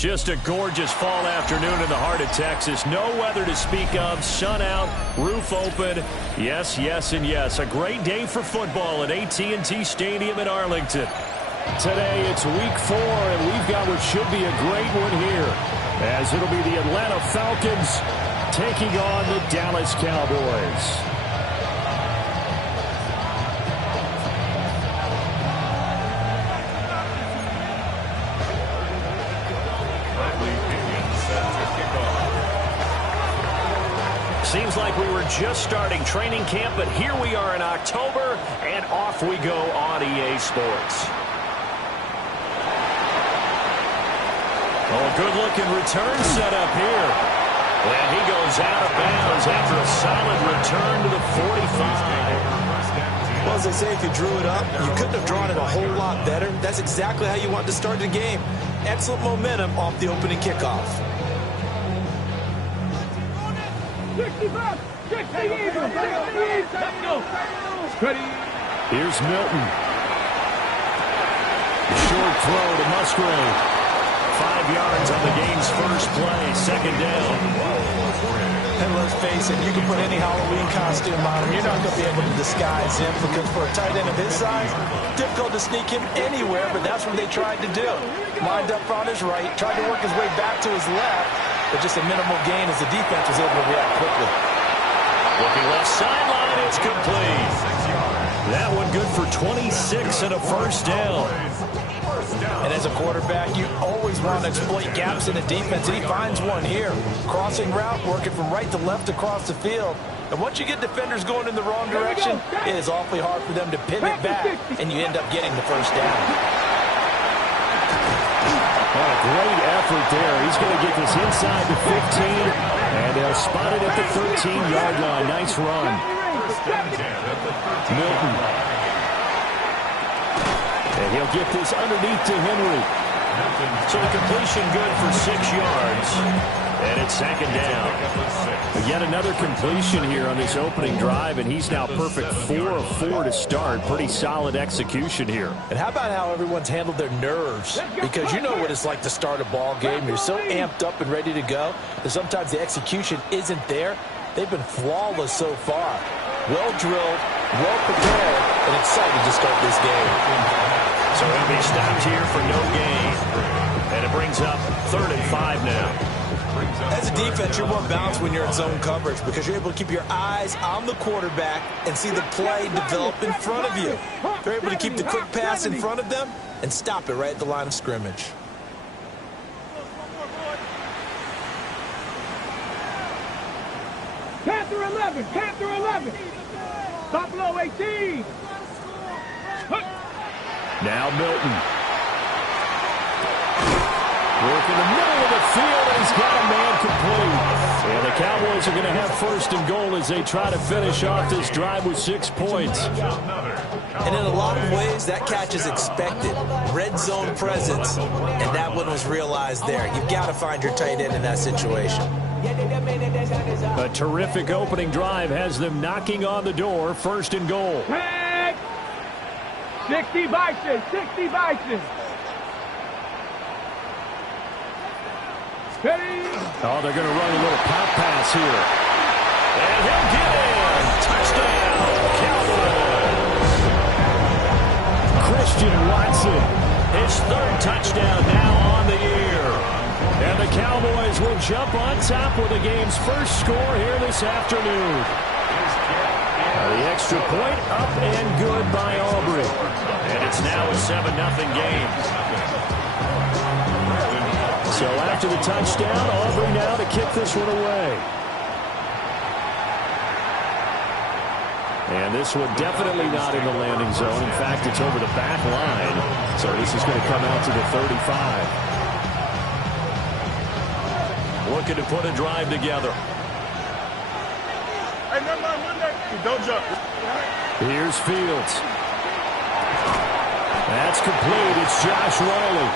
Just a gorgeous fall afternoon in the heart of Texas. No weather to speak of. Sun out, roof open. Yes, yes, and yes. A great day for football at AT&T Stadium in Arlington. Today it's week 4, and we've got what should be a great one here, as it'll be the Atlanta Falcons taking on the Dallas Cowboys. Seems like we were just starting training camp, but here we are in October, and off we go on EA Sports. Oh, good-looking return set up here. And he goes out of bounds after a solid return to the 45. Well, as they say, if you drew it up, you couldn't have drawn it a whole lot better. That's exactly how you want to start the game. Excellent momentum off the opening kickoff. 65, 60 even, 60 even. Let's go. Ready. Here's Milton. Short throw to Musgrave. 5 yards on the game's first play. Second down. And let's face it, you can put any Halloween costume on him. You're not going to be able to disguise him, because for a tight end of his size, difficult to sneak him anywhere, but that's what they tried to do. Lined up on his right, tried to work his way back to his left, but just a minimal gain as the defense was able to react quickly. Looking left sideline, it's complete. That one good for 26 and a first down. And as a quarterback, you always want to exploit gaps in the defense, and he finds one here. Crossing route, working from right to left across the field. And once you get defenders going in the wrong direction, it is awfully hard for them to pivot back, and you end up getting the first down. Oh, great effort there. He's going to get this inside the 15, and they'll spot it at the 13-yard line. Nice run. Milton. And he'll get this underneath to Henry. So the completion good for 6 yards, and it's second down. Yet another completion here on this opening drive, and he's now perfect 4 of 4 to start. Pretty solid execution here. And how about how everyone's handled their nerves? Because you know what it's like to start a ball game. You're so amped up and ready to go that sometimes the execution isn't there. They've been flawless so far. Well drilled, well prepared, and excited to start this game. So he'll be stopped here for no gain. And it brings up 3rd and 5 now. As a defense, you're more balanced when you're in zone coverage, because you're able to keep your eyes on the quarterback and see the play develop in front of you. You're able to keep the quick pass in front of them and stop it right at the line of scrimmage. Panther 11, Panther 11. Stop below 18. Now Milton. Working the middle of the field, and he's got a man complete. And the Cowboys are going to have 1st and goal as they try to finish off this drive with 6 points. And in a lot of ways, that catch is expected. Red zone presence, and that one was realized there. You've got to find your tight end in that situation. A terrific opening drive has them knocking on the door. 1st and goal. 60 Bison, 60 Bison. Ready? Oh, they're going to run a little pop pass here. And he'll get in. Touchdown, Cowboys. Christian Watson, his 3rd touchdown now on the year. And the Cowboys will jump on top with the game's first score here this afternoon. The extra point up and good by Aubrey. And it's It's now a 7-0 game. So after the touchdown, Aubrey now to kick this one away. And this one definitely not in the landing zone. In fact, it's over the back line. So this is going to come out to the 35. Looking to put a drive together. Hey, never mind, Monday. Don't jump. Here's Fields. That's complete. It's Josh Rowley.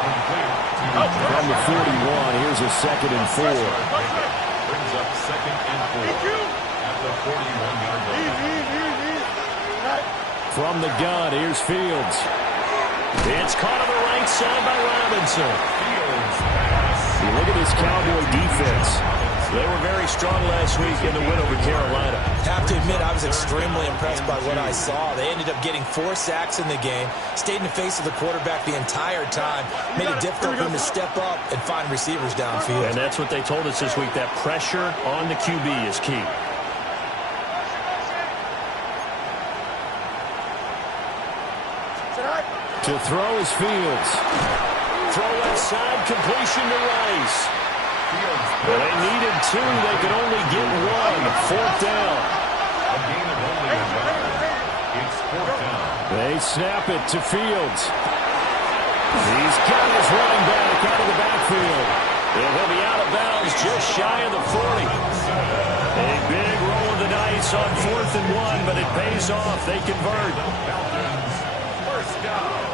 From the 41, here's a 2nd and 4. Brings up 2nd and 4 at the 41-yard line. From the gun, here's Fields. It's caught on the right side by Robinson. You look at this Cowboy defense. They were very strong last week in the win over Carolina. Have to admit, I was extremely impressed by what I saw. They ended up getting 4 sacks in the game, stayed in the face of the quarterback the entire time, made it difficult for him to step up and find receivers downfield. And that's what they told us this week, that pressure on the QB is key. To throw is Fields. Throw left side, completion to Rice. Well, they needed 2. They could only get 1. 4th down. A gain of only a yard. It's 4th down. They snap it to Fields. He's got his running back out of the backfield. And he'll be out of bounds just shy of the 40. A big roll of the dice on 4th and 1, but it pays off. They convert. Falcons, first down.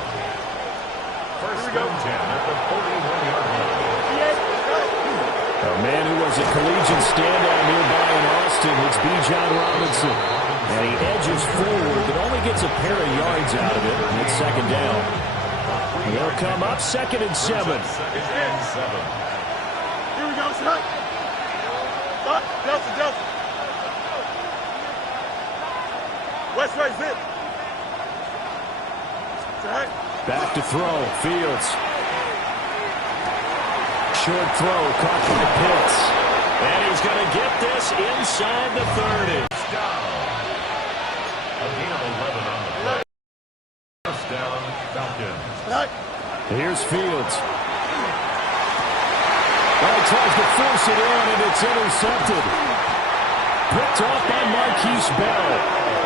First and 10 at the 41-yard line. A man who was a collegiate standout nearby in Austin, it's Bijan Robinson. And he edges forward, but only gets a pair of yards out of it. And it's 2nd down. They'll come up 2nd and 7. 2nd and 7. Here we go, Snap. Stop. Delta. West right, zip. Back to throw, Fields. Short throw, caught by Pitts. And he's going to get this inside the 30. A gain of 11 on the play. First down, Falcons. Here's Fields. Well, he tries to force it in, and it's intercepted. Picked off by Marquise Bell.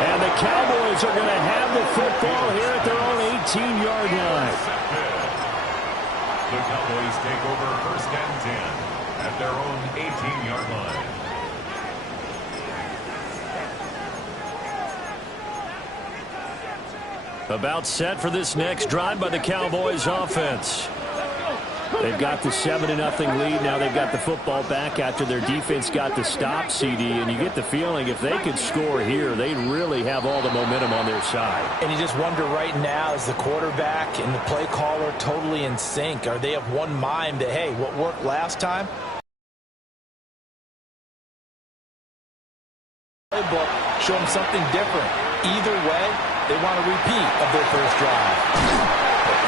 And the Cowboys are going to have the football here at their own 18-yard line. The Cowboys take over 1st and 10 at their own 18-yard line. About set for this next drive by the Cowboys offense. They've got the 7-0 lead. Now they've got the football back after their defense got the stop, CD. And you get the feeling if they could score here, they'd really have all the momentum on their side. And you just wonder right now, is the quarterback and the play caller totally in sync? Are they of one mind that, hey, what worked last time? Playbook, show them something different. Either way, they want a repeat of their first drive.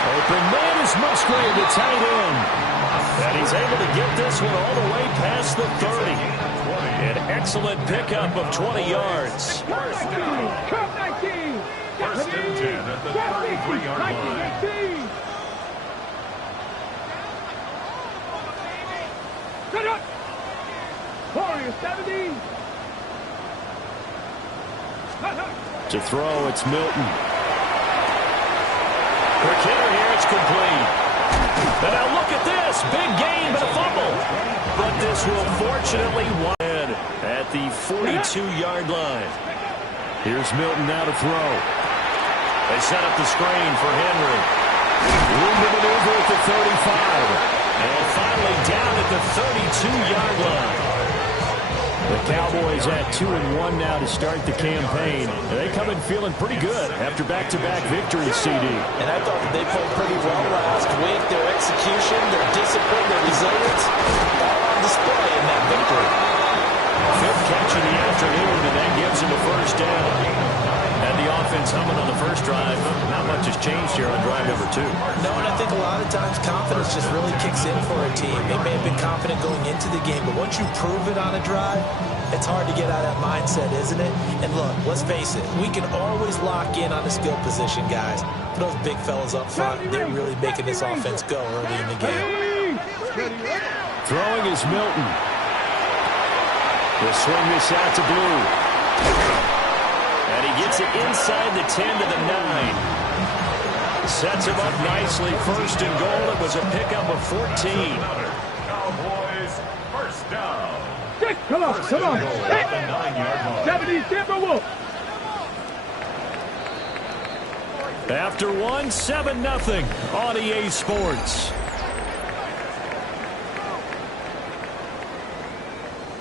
Open man is Musgrave, the tight end. And he's able to get this one all the way past the 30. An excellent pickup of 20 yards. First and 10 at the 33-yard line. Cut up. Warriors 70. To throw, it's Milton. Quick hitter here, it's complete. And now look at this. Big gain, but a fumble. But this will fortunately wide at the 42-yard line. Here's Milton now to throw. They set up the screen for Henry. Room to maneuver at the 35. And finally down at the 32-yard line. The Cowboys at 2-1 now to start the campaign. They come in feeling pretty good after back-to-back victories, CD. And I thought that they played pretty well last week. Their execution, their discipline, their resilience, all on display in that victory. 5th catch of the afternoon, and that gives them a first down. And the offense humming on the first drive. Not much has changed here on drive number 2. No, and I think a lot of times confidence just really kicks in for a team. They may have been confident going into the game, but once you prove it on a drive, It's hard to get out of that mindset, isn't it? And look, let's face it, we can always lock in on the skill position, guys. For those big fellas up front, they're really making this offense go early in the game. Throwing is Milton. He'll swing this out to Blue. And he gets it inside the 10 to the 9. Sets him up nicely. First and goal. It was a pickup of 14. Cowboys first down. Come on. 70 Timberwolves. After 7-0 on EA Sports.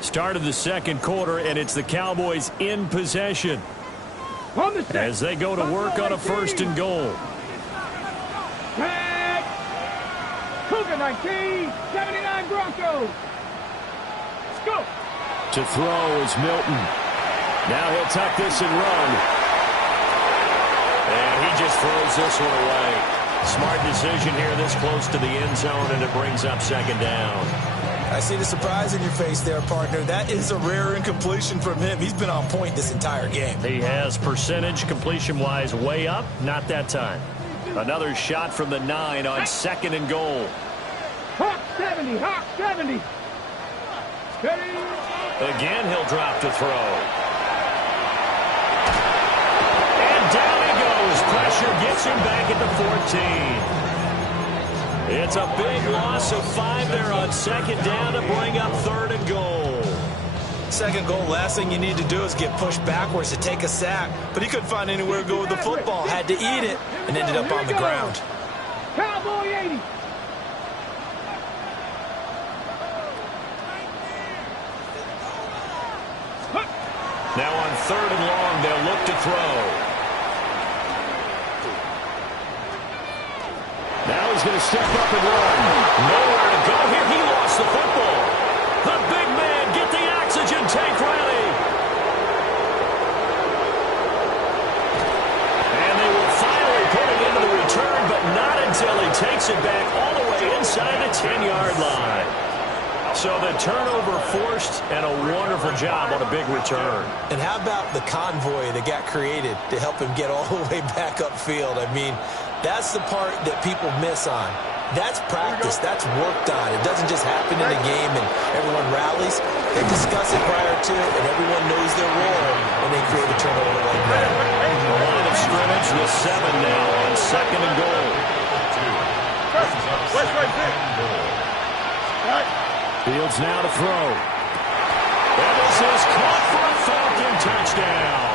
Start of the second quarter, and it's the Cowboys in possession as they go to work on a first and goal. Cougar 19, 79 Broncos. Let's go. To throw is Milton. Now he'll tuck this and run. And he just throws this one away. Smart decision here this close to the end zone, and it brings up second down. I see the surprise in your face there, partner. That is a rare incompletion from him. He's been on point this entire game. He has percentage completion-wise way up. Not that time. Another shot from the 9 on second and goal. Hawk 70, Hawk 70. Steady. Again, he'll drop to throw. And down he goes. Pressure gets him back at the 14. It's a big loss of 5 there on second down to bring up third and goal. Second goal, last thing you need to do is get pushed backwards to take a sack. But he couldn't find anywhere to go with the football. Had to eat it and ended up on the ground. Cowboy 80. Now on third and long, they'll look to throw. Now he's going to step up and run. Nowhere to go here. He lost the football. The big man, get the oxygen tank ready. And they will finally put it into the return, but not until he takes it back all the way inside the 10-yard line. So the turnover forced, and a wonderful job on a big return. And how about the convoy that got created to help him get all the way back upfield? I mean, that's the part that people miss on. That's practice. That's worked on. It doesn't just happen in a game and everyone rallies. They discuss it prior to, and everyone knows their role when they create a turnover like that. The line of scrimmage with 7 now on second and goal. Fields now to throw. And this is caught for a Falcon touchdown.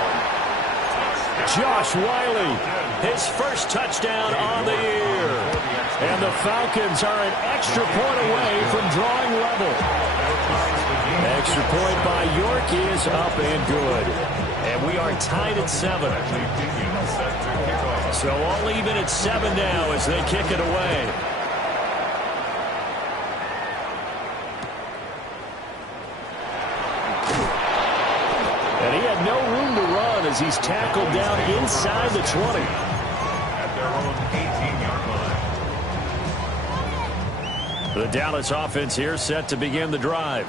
Josh Wiley, his first touchdown on the year. And the Falcons are an extra point away from drawing level. Extra point by York is up and good. And we are tied at 7. So all even at 7 now as they kick it away. And he had no room to run as he's tackled down inside the 20. At their own 18-yard line. The Dallas offense here set to begin the drive.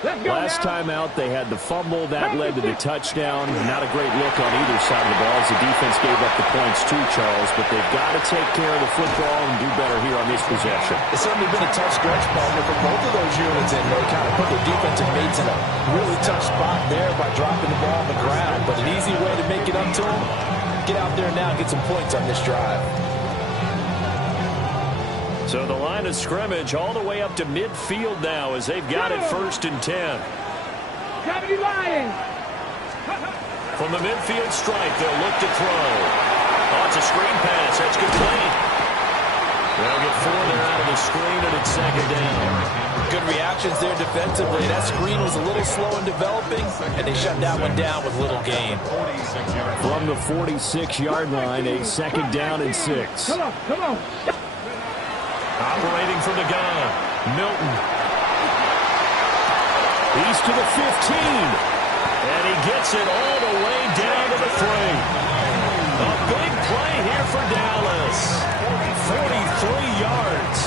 Last time out, they had the fumble. That led to the touchdown. Not a great look on either side of the ball as the defense gave up the points too, Charles. But they've got to take care of the football and do better here on this possession. It's certainly been a tough stretch, partner, for both of those units, and they kind of put their defensive mates in a really tough spot there by dropping the ball on the ground. But an easy way to make it up to them, get out there now and get some points on this drive. So the line of scrimmage all the way up to midfield now as they've got it first and 10. Gravity Lions. From the midfield stripe, they'll look to throw. Oh, it's a screen pass. That's complete. They'll get 4 there out of the screen, and it's second down. Good reactions there defensively. That screen was a little slow in developing, and they shut that one down with little gain. From the 46-yard line, a second down and 6. Come on, come on. Operating from the gun, Milton. He's to the 15. And he gets it all the way down to the 3. A big play here for Dallas. 43 yards.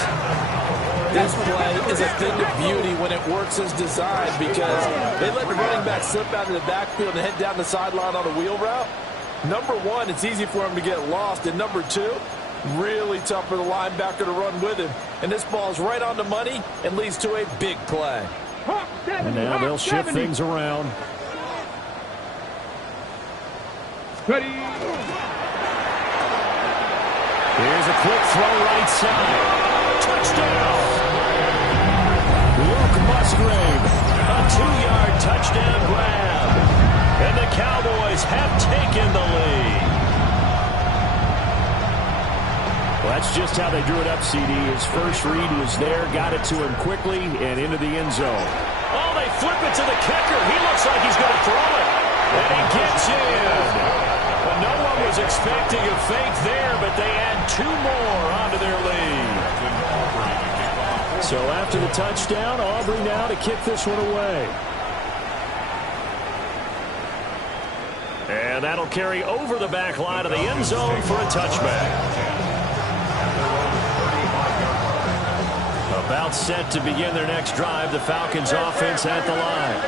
This play is a thing of beauty when it works as designed, because they let the running back slip out of the backfield and head down the sideline on a wheel route. Number one, it's easy for him to get lost. And number two, really tough for the linebacker to run with him. And this ball's right on the money and leads to a big play. And now they'll shift things around. Ready. Here's a quick throw right side. Touchdown! Luke Musgrave, a 2-yard touchdown grab. And the Cowboys have taken the lead. Well, that's just how they drew it up, CD. His first read was there, got it to him quickly, and into the end zone. Oh, they flip it to the kicker. He looks like he's going to throw it. And he gets in. Well, no one was expecting a fake there, but they add 2 more onto their lead. So after the touchdown, Aubrey now to kick this one away. And that'll carry over the back line of the end zone for a touchback. About set to begin their next drive. The Falcons offense at the line.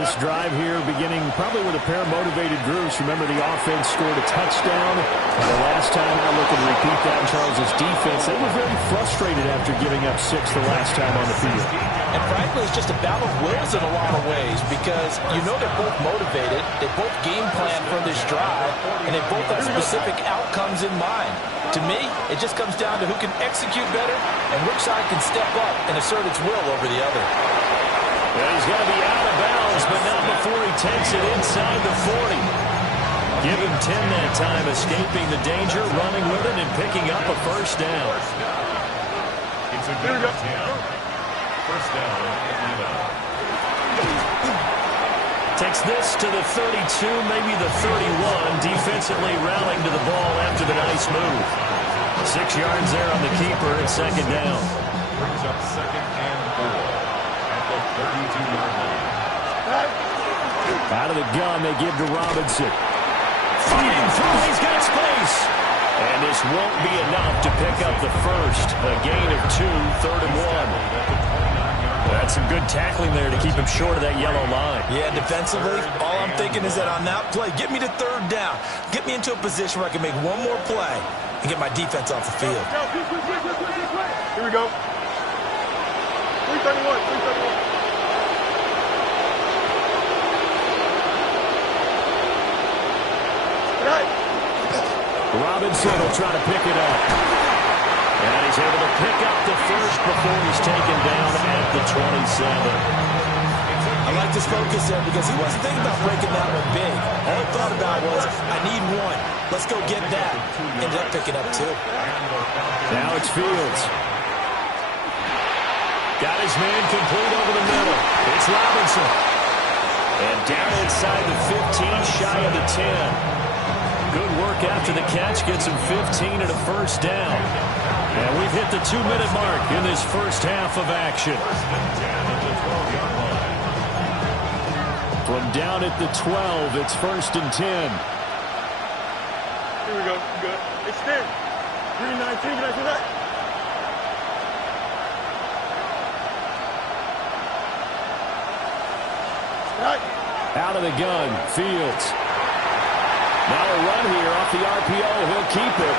This drive here beginning probably with a pair of motivated groups. Remember, the offense scored a touchdown. And the last time I look and repeat that, Charles' defense, they were very frustrated after giving up 6 the last time on the field. And frankly, it's just a battle of wills in a lot of ways, because you know they're both motivated, they both game plan for this drive, and they both have specific outcomes in mind. To me, it just comes down to who can execute better and which side can step up and assert its will over the other. Well, he's going to be out of bounds, but not before he takes it inside the 40. Give him 10 that time, escaping the danger, running with it, and picking up a first down. It's a good 10. First down, Atlanta. Takes this to the 32, maybe the 31. Defensively rallying to the ball after the nice move. 6 yards there on the keeper at second down. Brings up 2nd and 4 at the 32-yard line. Out of the gun, they give to Robinson. Fighting through, he's got space. And this won't be enough to pick up the first. A gain of 2, 3rd and 1. That's some good tackling there to keep him short of that yellow line. Yeah, defensively, all I'm thinking is that on that play, get me to 3rd down. Get me into a position where I can make one more play and get my defense off the field. Here we go. 331, 331. Robinson will try to pick it up. And he's able to pick up the first before he's taken down at the 27. I like this focus there because he wasn't thinking about breaking that one big. All he thought about was, I need 1. Let's go get that. Ended up picking up 2. Now it's Fields. Got his man complete over the middle. It's Robinson. And down inside the 15, shy of the 10. Good work after the catch. Gets him 15 and a first down. And we've hit the 2-minute mark in this first half of action. From down at the 12, it's 1st and 10. Here we go. Good. Extend. 319. Can I see that? Out of the gun, Fields. Now a run here off the RPO. He'll keep it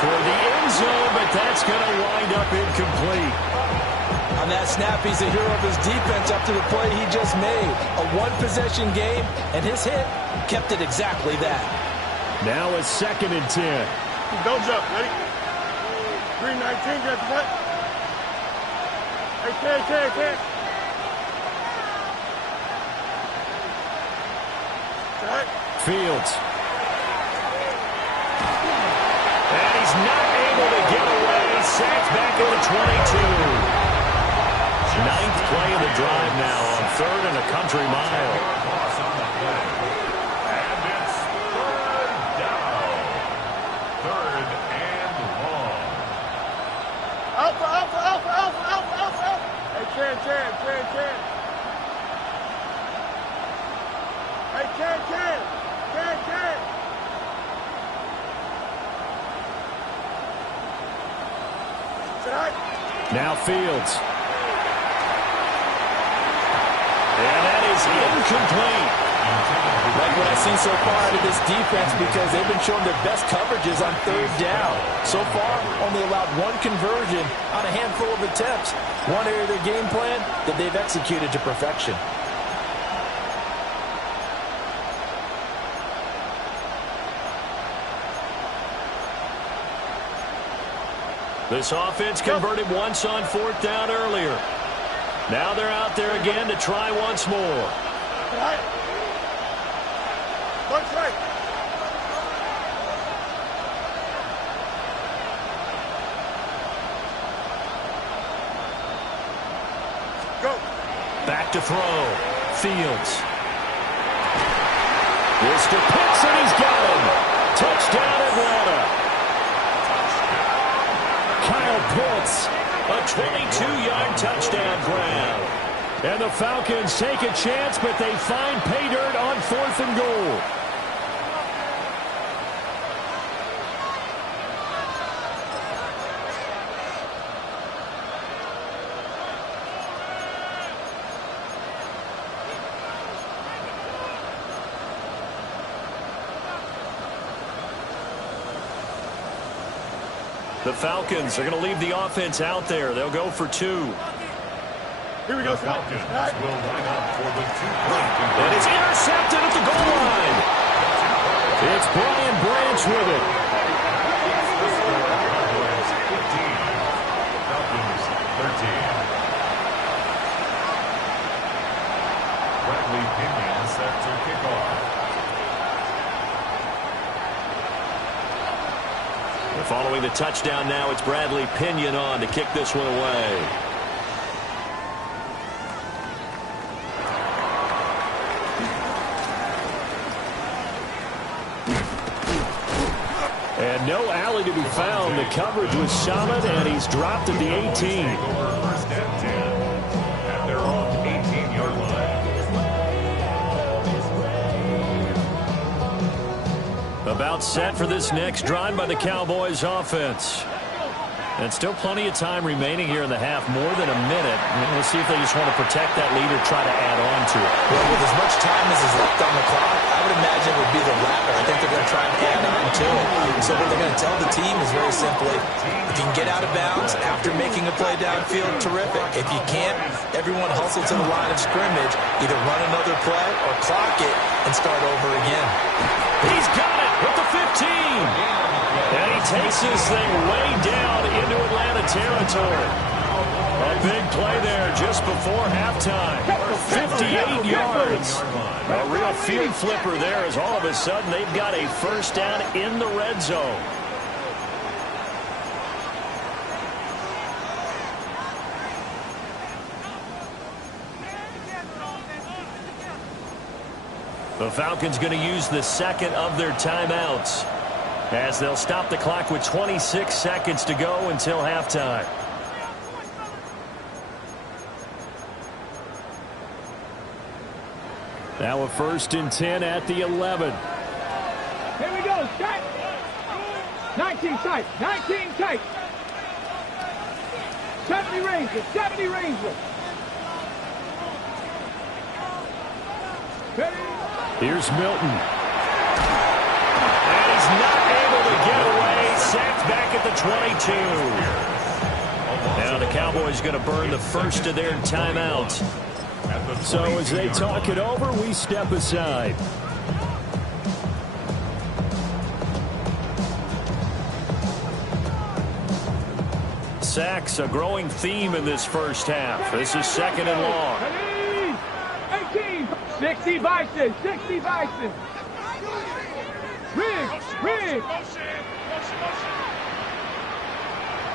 toward the end zone, but that's going to wind up incomplete. On that snap, he's a hero of his defense up to the play he just made. A one-possession game, and his hit kept it exactly that. Now a 2nd and 10. Don't jump. Ready? 319. Got the cut. Hey, can. Fields. And he's not able to get away. Sacked back at the 22. 9th play of the drive now on 3rd and a country mile. And it's 3rd down. 3rd and long. Alpha. Hey, Chan. Hey, Chan. Now Fields. And that is incomplete. Like what I've seen so far out of this defense, because they've been showing their best coverages on third down. So far, only allowed one conversion on a handful of attempts. One area of their game plan that they've executed to perfection. This offense converted once on fourth down earlier. Now they're out there again to try once more. Back to throw. Fields. This to Pitts, and he's got him. Touchdown, Atlanta. Kyle Pitts, a 22-yard touchdown grab. And the Falcons take a chance, but they find pay dirt on 4th and goal. The Falcons are going to leave the offense out there. They'll go for 2. Here we go. The Falcons will line up for the 2-point conversion. And it's intercepted at the goal line. It's Brian Branch with it. Cowboys 15, Falcons 13. Bradley Pinion set to kick off. Following the touchdown now, it's Bradley Pinion on to kick this one away. And no alley to be found. The coverage was solid, and he's dropped at the 18. Over first and 10 at their own 18-yard line. About set for this next drive by the Cowboys offense. And still plenty of time remaining here in the half, more than a minute. We'll see if they just want to protect that lead or try to add on to it. Well, with as much time as is left on the clock, I would imagine it would be the latter. I think they're going to try and add on to it. So what they're going to tell the team is very simply, if you can get out of bounds after making a play downfield, terrific. If you can't, everyone hustle to the line of scrimmage, either run another play or clock it and start over again. He's got it at the 15. And he takes this thing way down into Atlanta territory. A big play there just before halftime. 58 yards. A real field flipper there as all of a sudden they've got a first down in the red zone. The Falcons going to use the second of their timeouts as they'll stop the clock with 26 seconds to go until halftime. Now a 1st and 10 at the 11. Here we go. Tight. 19 tight. 19 tight. 70 Rangers. 70 Rangers. Ready? Here's Milton. And he's not able to get away. Sacked back at the 22. Now the Cowboys going to burn the first of their timeouts. So as they talk it over, we step aside. Sacks, a growing theme in this first half. This is 2nd and long. 18. 60 Bison. 60 Bison. Riggs.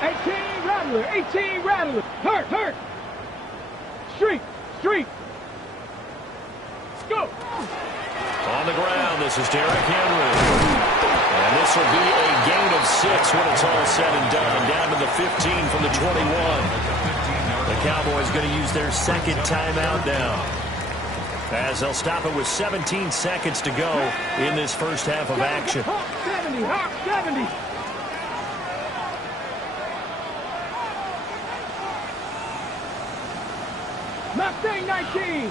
18 Rattler. 18 Rattler. Hurt. Street. Go. On the ground, this is Derrick Henry. And this will be a gain of 6 when it's all said and done. Down to the 15 from the 21. The Cowboys going to use their second timeout now, as they'll stop it with 17 seconds to go in this first half of action. 70. 70. Mustang 19.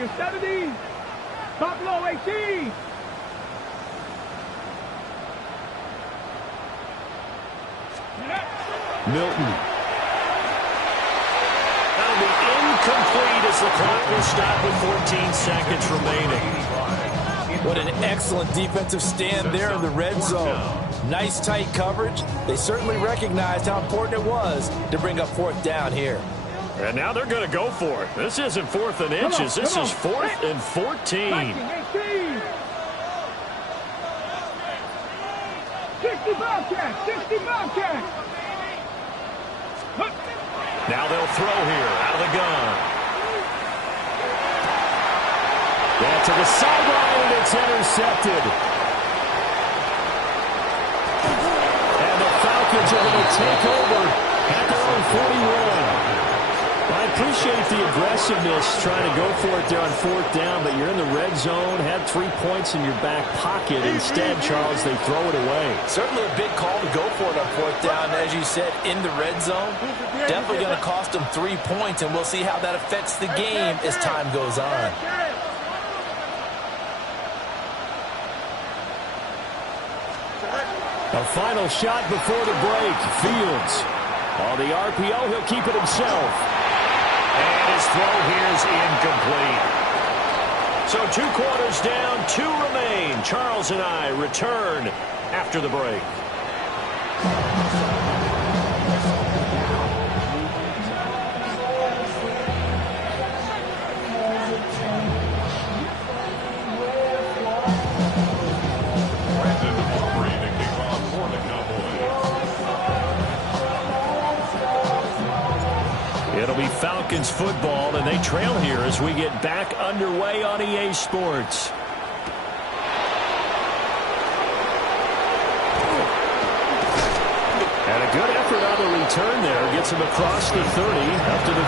Interior 70. Top low 18. Milton. That'll be incomplete as the clock will stop with 14 seconds remaining. What an excellent defensive stand there in the red zone. Nice tight coverage. They certainly recognized how important it was to bring up fourth down here. And now they're going to go for it. This isn't fourth and inches. This is 4th and 14. 60 Bobcat. 60 Bobcat. Now they'll throw here out of the gun. Yeah, to the sideline, and it's intercepted. And the Falcons are going to take over at their own 41. I appreciate the aggressiveness trying to go for it there on fourth down, but you're in the red zone, had 3 points in your back pocket. Instead, Charles, they throw it away. Certainly a big call to go for it on fourth down. As you said, in the red zone, definitely going to cost them 3 points, and we'll see how that affects the game as time goes on. A final shot before the break. Fields. On the RPO, he'll keep it himself. And his throw here is incomplete. So 2 quarters down, 2 remain. Charles and I return after the break. It'll be Falcons football, and they trail here as we get back underway on EA Sports. And a good effort on the return there. Gets him across the 30, up to the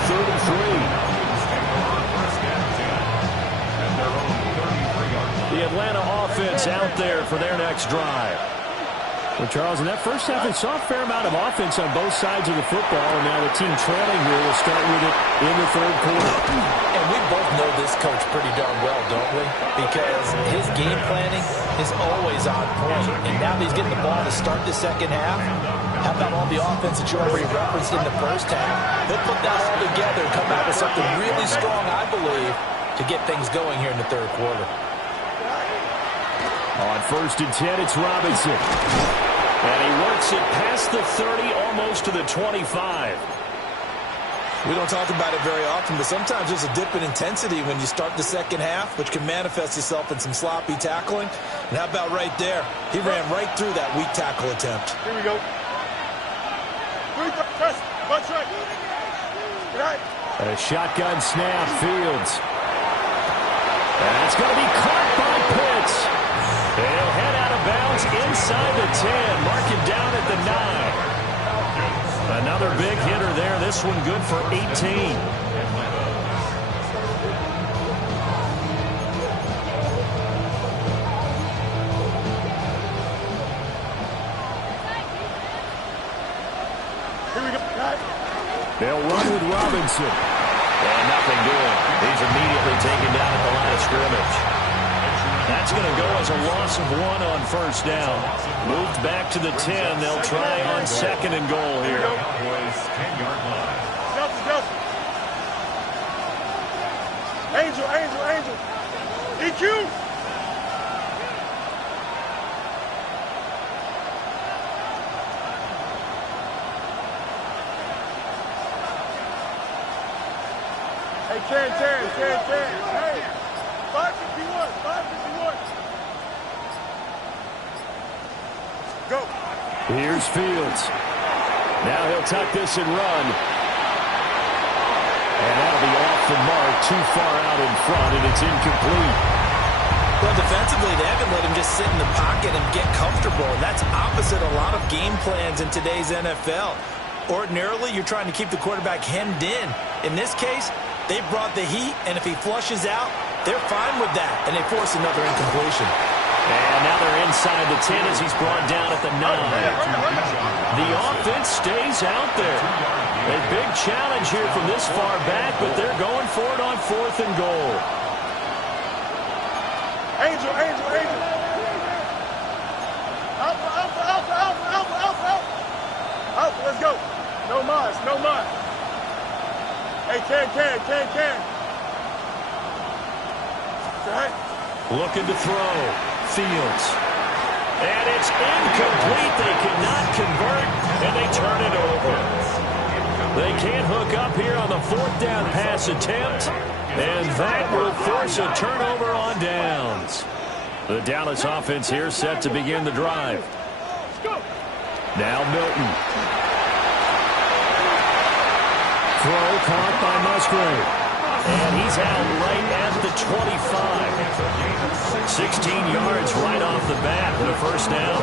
33. The Atlanta offense out there for their next drive. Well, Charles, in that first half, we saw a fair amount of offense on both sides of the football, and now the team trailing here will start with it in the third quarter. And we both know this coach pretty darn well, don't we? Because his game planning is always on point, and now he's getting the ball to start the second half. How about all the offense that you already referenced in the first half? He'll put that all together and come out with something really strong, I believe, to get things going here in the third quarter. On 1st and 10, it's Robinson. And he works it past the 30, almost to the 25. We don't talk about it very often, but sometimes there's a dip in intensity when you start the second half, which can manifest itself in some sloppy tackling. And how about right there? He ran right through that weak tackle attempt. Here we go. Punch right. And a shotgun snap, Fields. And it's going to be caught by Pitts. They'll head out of bounds inside the 10, mark it down at the 9. Another big hitter there. This one good for 18. Here we go. They'll run with Robinson. And nothing doing. He's immediately taken down at the line of scrimmage. That's going to go as a loss of 1 on first down. Moved back to the 10. They'll try on 2nd and goal here. Angel. EQ. Hey, Terry. Hey, 551. Go. Here's Fields. Now he'll tuck this and run. And that'll be off the mark, too far out in front, and it's incomplete. Well, defensively, they haven't let him just sit in the pocket and get comfortable, and that's opposite a lot of game plans in today's NFL. Ordinarily, you're trying to keep the quarterback hemmed in. In this case, they brought the heat, and if he flushes out, they're fine with that, and they force another incompletion. And now they're inside the 10 as he's brought down at the 9. The offense stays out there. A big challenge here from this far back, but they're going for it on 4th and goal. Angel, Angel, Angel. Alpha, Alpha, Alpha, Alpha, Alpha, Alpha, Alpha. Alpha, let's go. No mas, no mas. Hey, Can. Right. Looking to throw. Fields. And it's incomplete. They cannot convert, and they turn it over. They can't hook up here on the fourth down pass attempt, and that will force a turnover on downs. The Dallas offense here set to begin the drive. Now Milton. Throw caught by Musgrave. And he's out right at the 25. 16 yards right off the bat and a first down.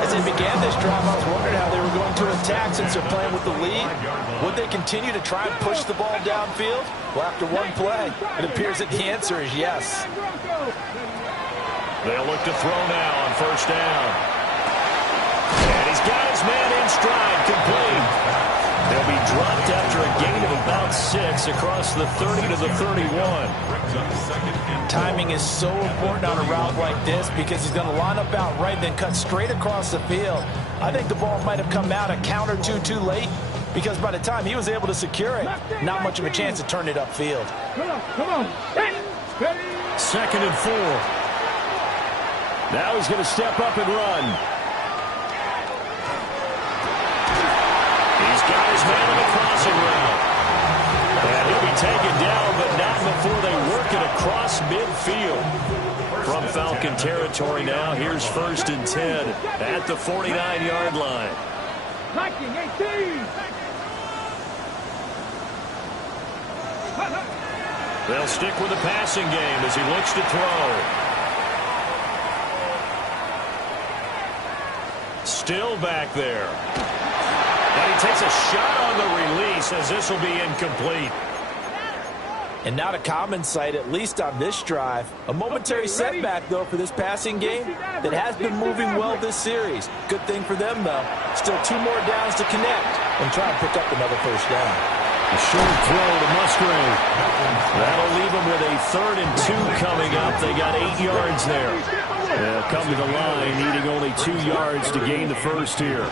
As they began this drive, I was wondering how they were going to attack since they're playing with the lead. Would they continue to try and push the ball downfield? Well, after one play, it appears that the answer is yes. They'll look to throw now on first down. And he's got his man in stride, complete. They'll be dropped after a gain of about 6 across the 30 to the 31. Timing is so important on a route like this because he's going to line up out right, then cut straight across the field. I think the ball might have come out a count or two too late because by the time he was able to secure it, not much of a chance to turn it upfield. Come on. Second and 4. Now he's going to step up and run. Got his man on the crossing route. And he'll be taken down, but not before they work it across midfield. From Falcon territory now, here's first and 10 at the 49-yard line. 19-18. They'll stick with the passing game as he looks to throw. Still back there. And he takes a shot on the release as this will be incomplete. And not a common sight, at least on this drive. A momentary setback, though, for this passing game that has been moving well this series. Good thing for them, though. Still 2 more downs to connect and try and pick up another first down. A short throw to Musgrave. That'll leave them with a 3rd and 2 coming up. They got 8 yards there. They'll come to the line, needing only 2 yards to gain the first here.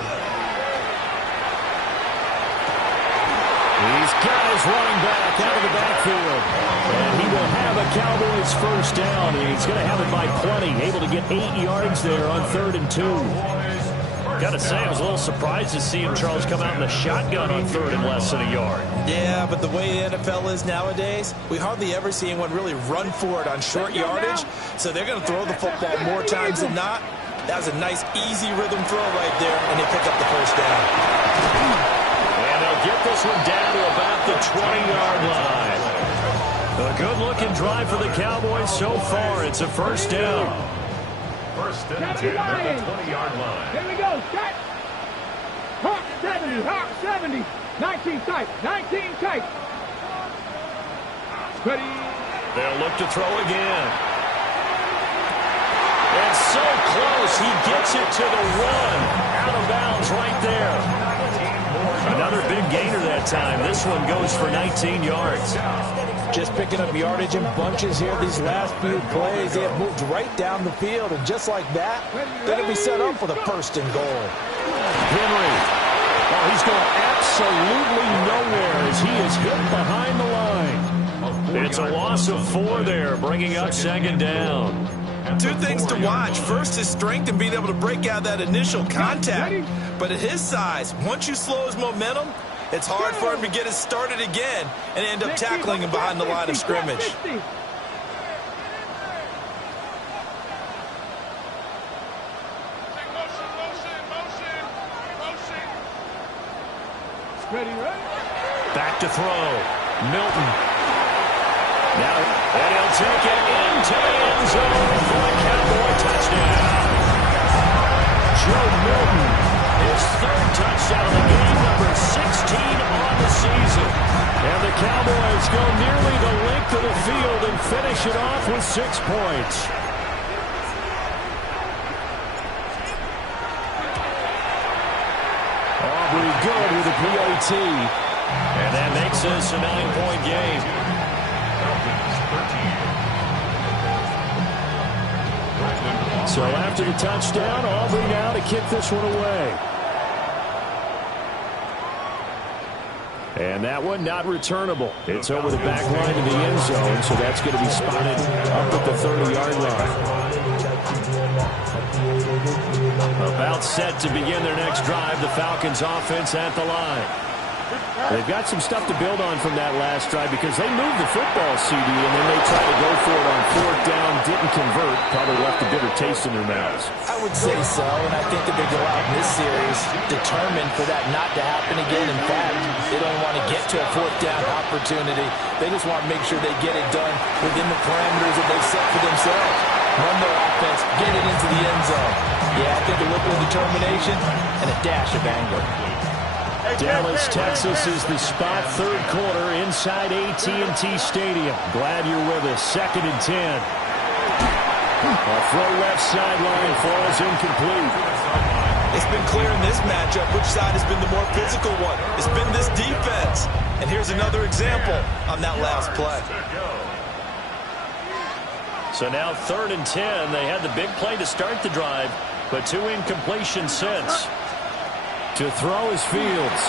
He's got his running back out of the backfield. And he will have a Cowboys first down. And he's going to have it by plenty. Able to get 8 yards there on 3rd and 2. Got to say, I was a little surprised to see him, Charles, come out in a shotgun on 3rd and less than a yard. Yeah, but the way the NFL is nowadays, we hardly ever see anyone really run for it on short yardage. So they're going to throw the football more times than not. That was a nice, easy rhythm throw right there, and they pick up the first down. Get this one down to about the 20-yard line. A good-looking drive for the Cowboys so far. It's a first down. First and 10 at the 20-yard line. Here we go. Set. Hawk 70. Hawk 70. 19 tight. 19 tight. Ready. They'll look to throw again. And so close. He gets it to the 1. Out of bounds right there. Another big gainer that time. This one goes for 19 yards. Just picking up yardage in bunches here these last few plays. They have moved right down the field, and just like that, they're going to be set up for the first and goal. Henry. Oh, he's going absolutely nowhere as he is hit behind the line. It's a loss of 4 there, bringing up second down. 2 things to watch. First, his strength and being able to break out that initial contact. But at his size, once you slow his momentum, it's hard for him to get it started again and end up tackling him behind the line of scrimmage. Back to throw. Milton. Now, and he'll take it into the end zone for a Cowboy touchdown. Joe Milton, his 3rd touchdown of the game, number 16 on the season. And the Cowboys go nearly the length of the field and finish it off with 6 points. Aubrey good with a PAT. And that makes this a 9-point game. So after the touchdown, Aubrey now to kick this one away. And that one not returnable. It's over the back line to the end zone, so that's going to be spotted up at the 30-yard line. About set to begin their next drive, the Falcons offense at the line. They've got some stuff to build on from that last drive because they moved the football, CD, and then they tried to go for it on fourth down, didn't convert, probably left a bitter taste in their mouths. I would say so, and I think that they go out in this series determined for that not to happen again. In fact, they don't want to get to a fourth down opportunity. They just want to make sure they get it done within the parameters that they've set for themselves. Run their offense, get it into the end zone. Yeah, I think a little bit of determination and a dash of anger. Dallas, Texas is the spot, third quarter inside AT&T Stadium. Glad you're with us. 2nd and 10. A throw left sideline falls incomplete. It's been clear in this matchup which side has been the more physical one. It's been this defense. And here's another example on that last play. So now 3rd and 10. They had the big play to start the drive, but 2 incompletions since. To throw is Fields.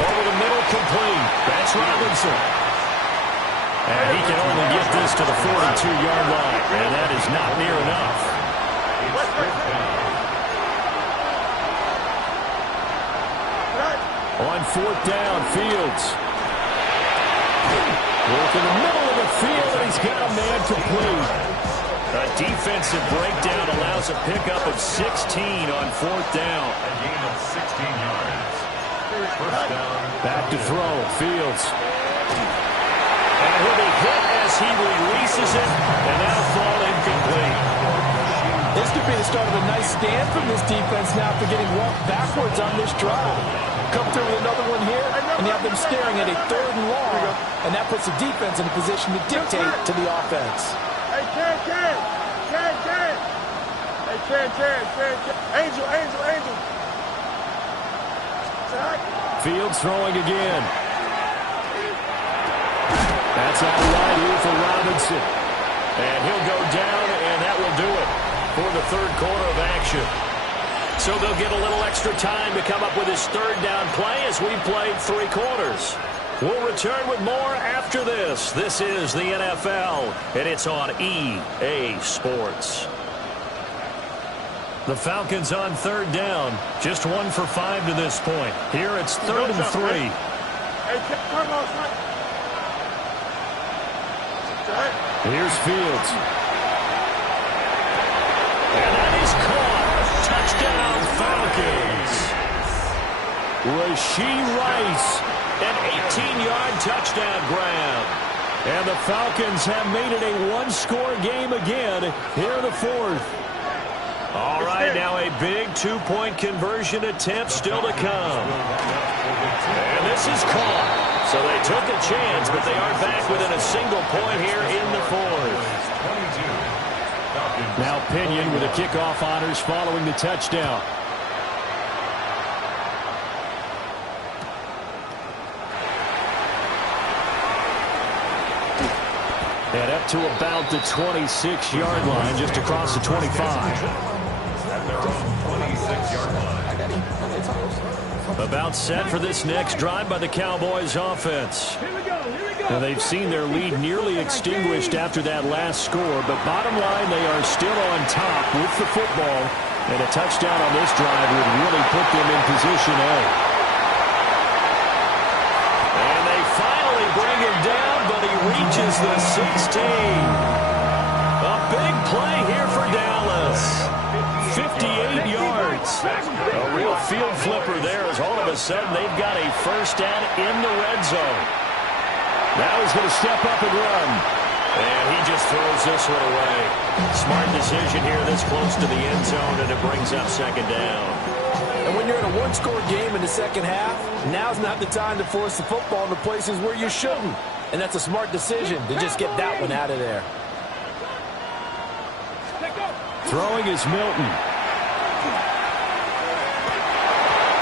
Over the middle, complete. That's Robinson. And he can only get this to the 42-yard line, and that is not near enough. On 4th down, Fields. Work in the middle of the field, and he's got a man complete. A defensive breakdown allows a pickup of 16 on 4th down. A gain of 16 yards. First down. Back to throw, Fields. And he'll be hit as he releases it, and that'll fall incomplete. This could be the start of a nice stand from this defense now after getting walked backwards on this drive. Come through with another one here, and you have them staring at a 3rd and long, and that puts the defense in a position to dictate to the offense. Hey, Ken. Hey, Ken. Angel. Fields throwing again. That's out wide here for Robinson. And he'll go down, and that will do it for the 3rd quarter of action. So they'll get a little extra time to come up with his 3rd down play as we played 3 quarters. We'll return with more after this. This is the NFL, and it's on EA Sports. The Falcons on 3rd down. Just 1 for 5 to this point. Here it's 3rd and 3. Hey, come on, son. Here's Fields. And that is caught. Touchdown, Falcons. Rashee Rice, an 18-yard touchdown grab. And the Falcons have made it a 1-score game again here in the 4th. All right, now a big 2-point conversion attempt still to come. And this is caught. So they took a chance, but they are back within a single point here in the 4th. Now Pinion with the kickoff honors following the touchdown. And up to about the 26-yard line, just across the 25. At their own 26-yard line. About set for this next drive by the Cowboys offense. Now they've seen their lead nearly extinguished after that last score, but bottom line, they are still on top with the football, and a touchdown on this drive would really put them in position A. And they finally bring him down, but he reaches the 16. A big play here for Dallas. 58 yards. A real field flipper there as all of a sudden they've got a first down in the red zone. Now he's going to step up and run. And he just throws this one away. Smart decision here this close to the end zone, and it brings up 2nd down. And when you're in a 1-score game in the 2nd half, now's not the time to force the football in the places where you shouldn't. And that's a smart decision to just get that one out of there. Throwing is Milton.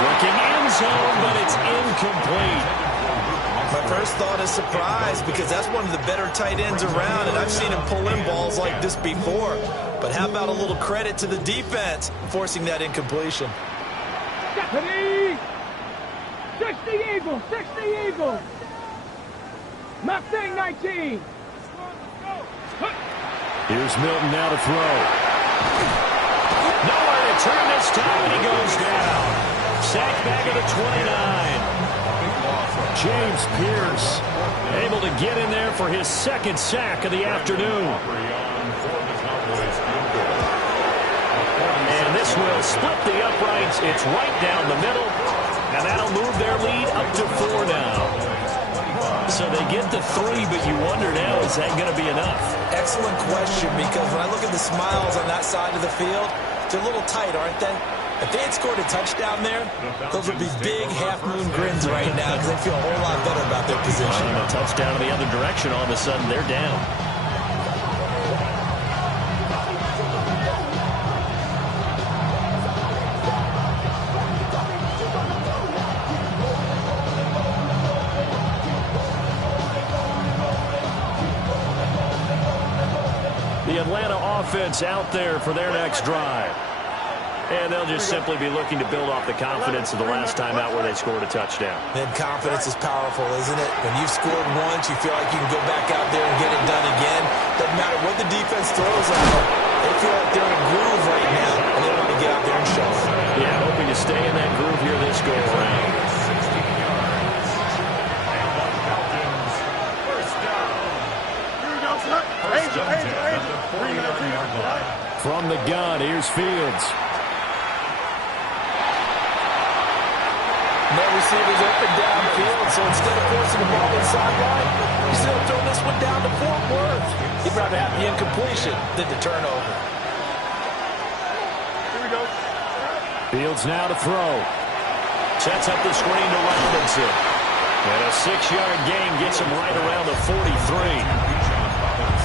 Looking end zone, but it's incomplete. My first thought is surprise because that's one of the better tight ends around, and I've seen him pull in balls like this before. But how about a little credit to the defense forcing that incompletion? Stephanie! 60 Eagles! 60 Eagles! Mustang 19! Here's Milton now to throw. Nowhere to turn this time, and he goes down. Sacked back at the 29. James Pierce able to get in there for his second sack of the afternoon. And this will split the uprights. It's right down the middle, and that'll move their lead up to 4 now. So they get to 3, but you wonder now, is that going to be enough? Excellent question, because when I look at the smiles on that side of the field, they're a little tight, aren't they? If they had scored a touchdown there, those would be big half-moon grins right now because they feel a whole lot better about their position. And a touchdown in the other direction, all of a sudden they're down. The Atlanta offense out there for their next drive. And they'll just simply be looking to build off the confidence of the last time out where they scored a touchdown. And confidence is powerful, isn't it? When you've scored once, you feel like you can go back out there and get it done again. Doesn't matter what the defense throws at them. They feel like they're in a groove right now, and they want to get out there and show it. Yeah, hoping to stay in that groove here this go around. From the gun, here's Fields. No receivers open downfield, so instead of forcing the ball to the sideline, he's going to throw this one down to Fort Worth. He'd rather have the incompletion than the turnover. Here we go. Fields now to throw. Sets up the screen to Robinson. And a 6-yard gain gets him right around the 43.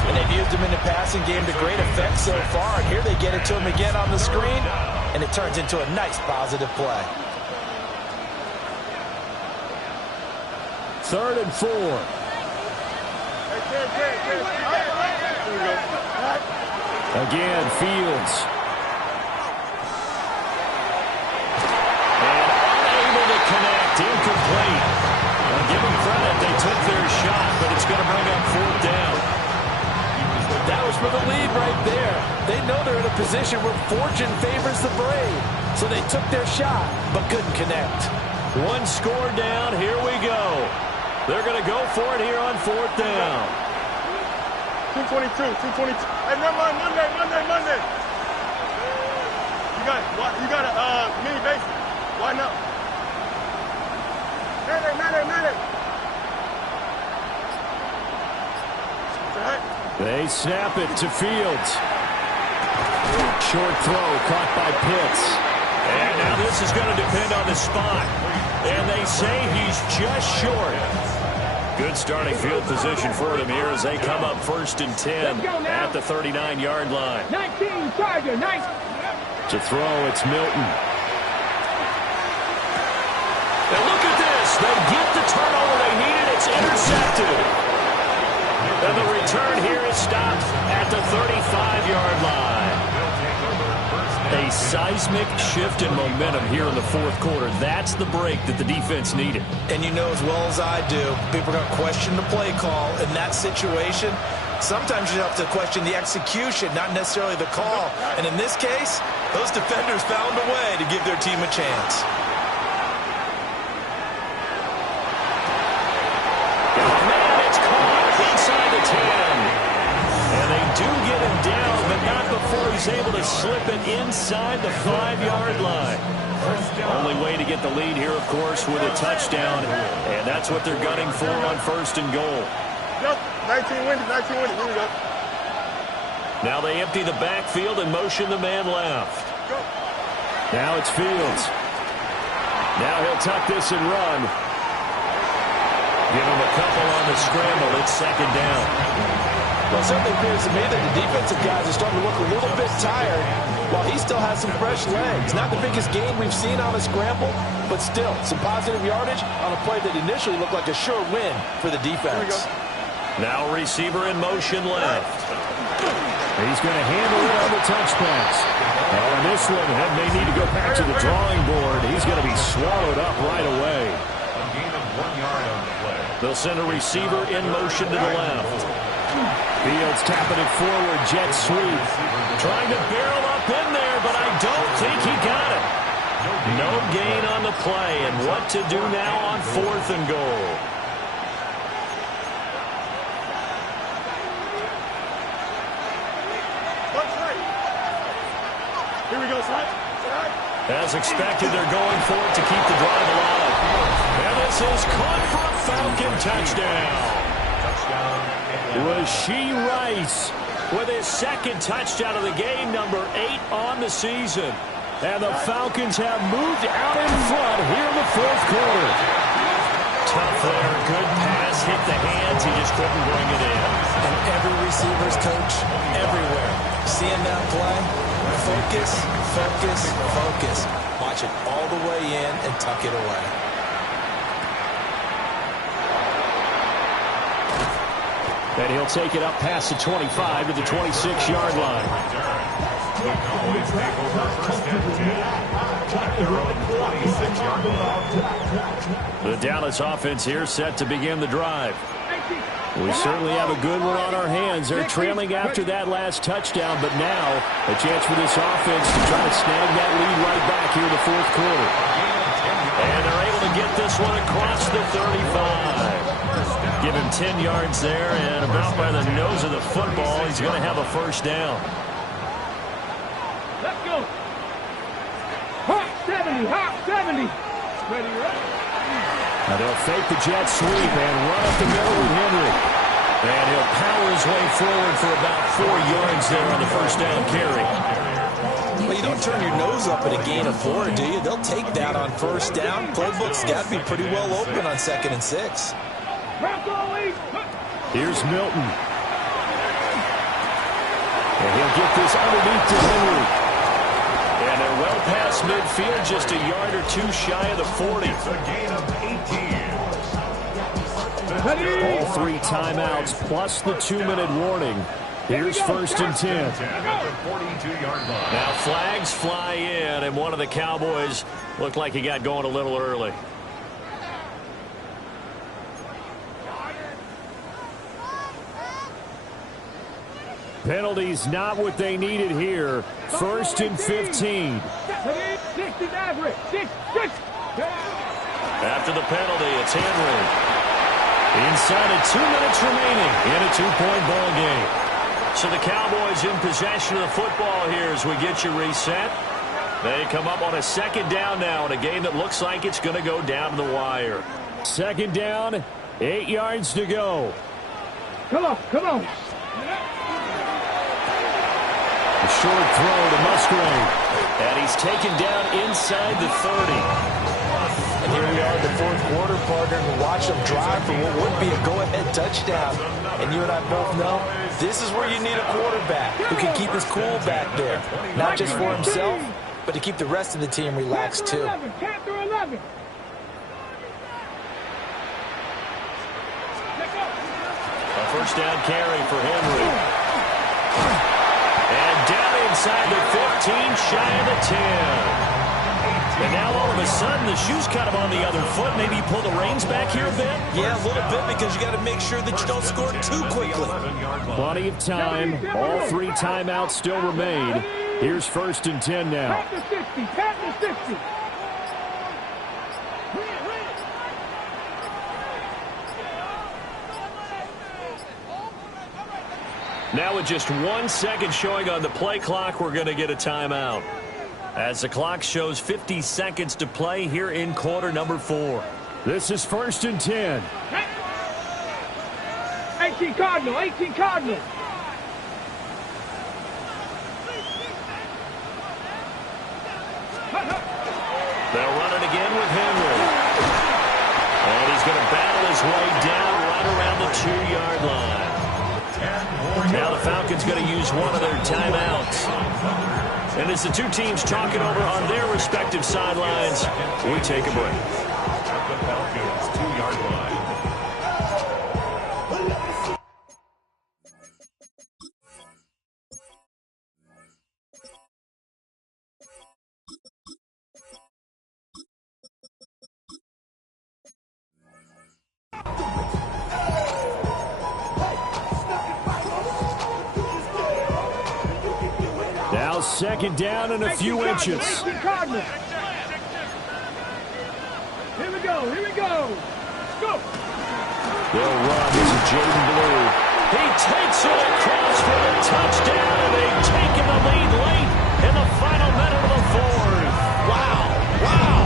And they've used him in the passing game to great effect so far. And here they get it to him again on the screen, and it turns into a nice positive play. 3rd and 4. Again, Fields. And unable to connect, incomplete. I'll give them credit, they took their shot, but it's going to bring up 4th down. That was for the lead right there. They know they're in a position where fortune favors the brave. So they took their shot, but couldn't connect. 1 score down, here we go. They're going to go for it here on 4th down. 222. Hey, never mind, Monday. You got a mini base. Why not? Mayday. They snap it to Fields. Short throw caught by Pitts. And now this is going to depend on the spot. And they say he's just short. Good starting field position for them here as they come up 1st and 10 at the 39-yard line. 19 Charger, 19. To throw, it's Milton. And look at this. They get the turnover they needed. It's intercepted. And the return here is stopped at the 35-yard line. A seismic shift in momentum here in the 4th quarter. That's the break that the defense needed. And you know as well as I do, people are going to question the play call in that situation. Sometimes you have to question the execution, not necessarily the call. And in this case, those defenders found a way to give their team a chance. Do get him down, but not before he's able to slip it inside the 5-yard line. Only way to get the lead here, of course, with a touchdown, and that's what they're gunning for on 1st and goal. Yep, 19 wins. Here we go. Now they empty the backfield and motion the man left. Now it's Fields. Now he'll tuck this and run. Give him a couple on the scramble. It's 2nd down. Well, it certainly appears to me that the defensive guys are starting to look a little bit tired while he still has some fresh legs. Not the biggest gain we've seen on a scramble, but still some positive yardage on a play that initially looked like a sure win for the defense. Now receiver in motion left. He's going to handle it on the touch pass. Oh, and this one may need to go back to the drawing board. He's going to be swallowed up right away. A gain of 1 yard on the play. They'll send a receiver in motion to the left. Fields tapping it forward, jet sweep. Trying to barrel up in there, but I don't think he got it. No gain on the play, and what to do now on 4th and goal. Here we go, son. As expected, they're going for it to keep the drive alive. And this is caught for a Falcon touchdown. Rashee Rice with his 2nd touchdown of the game, number 8 on the season. And the Falcons have moved out in front here in the 4th quarter. Tough there, good pass, hit the hands, he just couldn't bring it in. And every receiver's coach, everywhere, seeing that play, focus, focus, focus. Watch it all the way in and tuck it away. And he'll take it up past the 25 to the 26-yard line. The Cowboys take over 1st and 10 at their own 26-yard line. The Dallas offense here set to begin the drive. We certainly have a good one on our hands. They're trailing after that last touchdown, but now a chance for this offense to try to snag that lead right back here in the 4th quarter. And they're able to get this one across the 35. Give him 10 yards there, and about by the nose of the football, he's going to have a 1st down. Let's go. Hot 70, hot 70. Ready, ready. Now they'll fake the jet sweep and run up the middle with Henry. And he'll power his way forward for about 4 yards there on the 1st down carry. Well, you don't turn your nose up at a gain of 4, do you? They'll take that on 1st down. Playbook's got to be pretty well open on 2nd and 6. Here's Milton. And he'll get this underneath to Henry. And they're well past midfield, just a yard or 2 shy of the 40. It's a gain of 18. All 3 timeouts plus the 2-minute warning. Here's 1st and 10. At the 42-yard line. Now flags fly in, and one of the Cowboys looked like he got going a little early. Penalties not what they needed here. 1st and 15. After the penalty, it's Henry. Inside of 2 minutes remaining in a 2-point ball game. So the Cowboys in possession of the football here as we get you reset. They come up on a 2nd down now in a game that looks like it's going to go down to the wire. 2nd down, 8 yards to go. Come on, come on. A short throw to Musgrave. And he's taken down inside the 30. And here we are in the 4th quarter, partner, and watch them drive for what would be a go-ahead touchdown. And you and I both know this is where you need a quarterback who can keep his cool back there. Not just for himself, but to keep the rest of the team relaxed too. 11. A 1st down carry for Henry. And down inside the 15, shy of the 10. And now all of a sudden the shoe's kind of on the other foot. Maybe you pull the reins back here a bit? Yeah, a little bit, because you got to make sure that you don't score too quickly. Plenty of time. All 3 timeouts still remain. Here's 1st and 10 now. Pat the 60, pat the 60. Now with just 1 second showing on the play clock, we're going to get a timeout. As the clock shows 50 seconds to play here in quarter number 4. This is 1st and 10. 18 Cardinal, 18 Cardinal. They'll run it again with Henry. And he's going to battle his way down right around the 2-yard line. 10 more Now the Falcons going to use one of their timeouts. And as the two teams talking over on their respective sidelines, we take a break. The Falcons 2-yard line. Now second down and a few inches. Here we go. Here we go. Go. They'll run. This is Jaden Blue. He takes it across for the touchdown, and they've taken the lead late in the final minute of the fourth. Wow. Wow.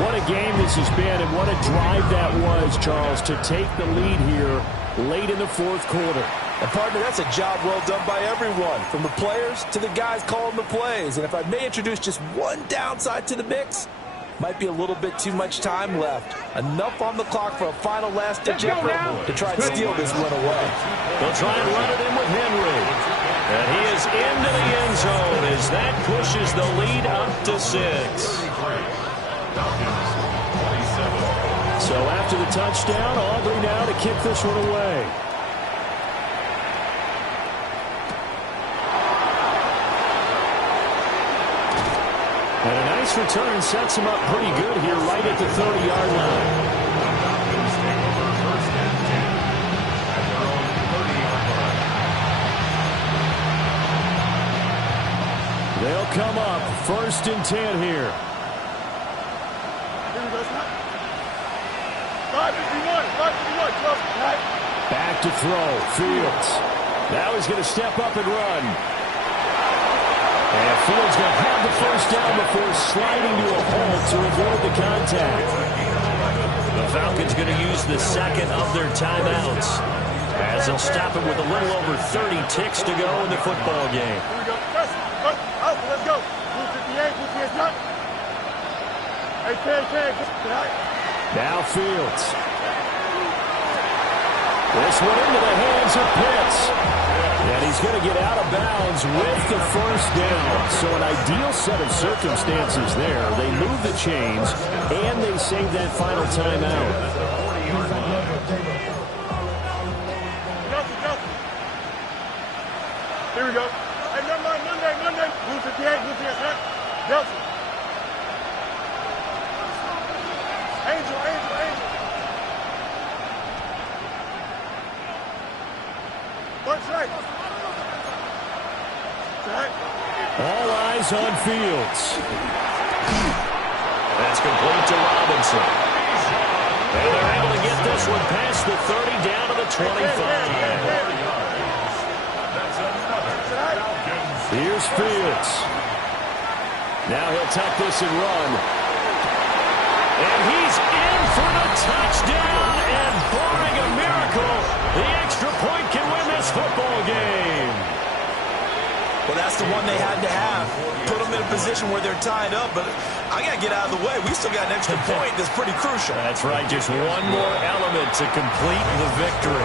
What a game this has been, and what a drive that was, Charles, to take the lead here late in the fourth quarter. And, partner, that's a job well done by everyone, from the players to the guys calling the plays. And if I may introduce just one downside to the mix, might be a little bit too much time left. Enough on the clock for a final last-ditch effort to try and steal this win away. They'll try and run it in with Henry. And he is into the end zone as that pushes the lead up to 6. So after the touchdown, Aubrey now to kick this one away. And a nice return sets him up pretty good here right at the 30-yard line. They'll come up 1st and 10 here. Here we go, Scott. 551, 551, 12. Back to throw, Fields. Now he's going to step up and run. And Fields going to have the first down before sliding to a halt to avoid the contact. The Falcons going to use the second of their timeouts as they'll stop him with a little over 30 ticks to go in the football game. Here we go. Yes. Out. Let's go. Blue 58, Blue 58, not. Hey, K. Now Fields. This one into the hands of Pitts. And he's going to get out of bounds with the first down. So an ideal set of circumstances there. They move the chains, and they save that final timeout. Here we go. Hey, never mind. Monday. Blue 58, Blue 58, not. Nelson. Angel. What's right? All eyes on Fields. That's complete to Robinson. And they're able to get this one past the 30 down to the 25. Here's Fields. Now he'll tuck this and run. And he's in for the touchdown. And barring a miracle, the extra point can win this football game. Well, that's the one they had to have. Put them in a position where they're tied up, but I got to get out of the way. We still got an extra point that's pretty crucial. That's right. Just one more element to complete the victory.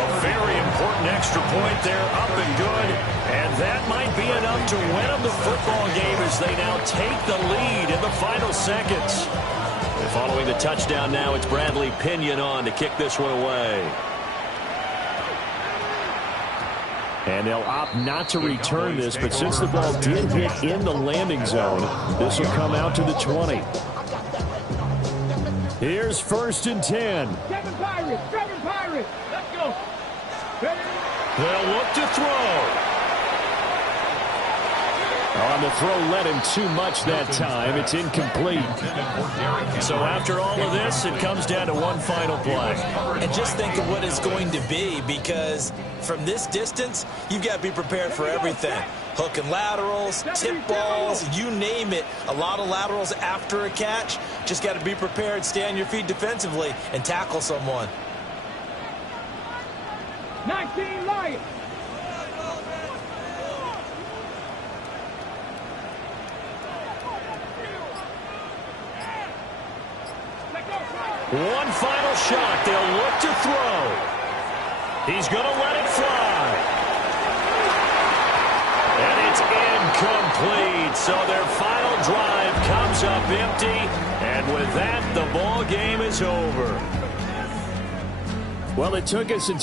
A very important extra point there, up and good. And that might be enough to win them the football game as they now take the lead in the final seconds. And following the touchdown now, it's Bradley Pinion on to kick this one away. And they'll opt not to return this, but since the ball did hit in the landing zone, this will come out to the 20. Here's 1st and 10. Seven Pirates. Let's go. They'll look to throw. On the throw, led him too much that time. It's incomplete. So after all of this, it comes down to one final play. And just think of what it's going to be, because from this distance, you've got to be prepared for everything. Hook and laterals, tip balls, you name it. A lot of laterals after a catch. Just got to be prepared, stay on your feet defensively, and tackle someone. 19 Lions. One final shot. They'll look to throw. He's going to let it fly. And so their final drive comes up empty. And with that, the ball game is over. Well, it took us until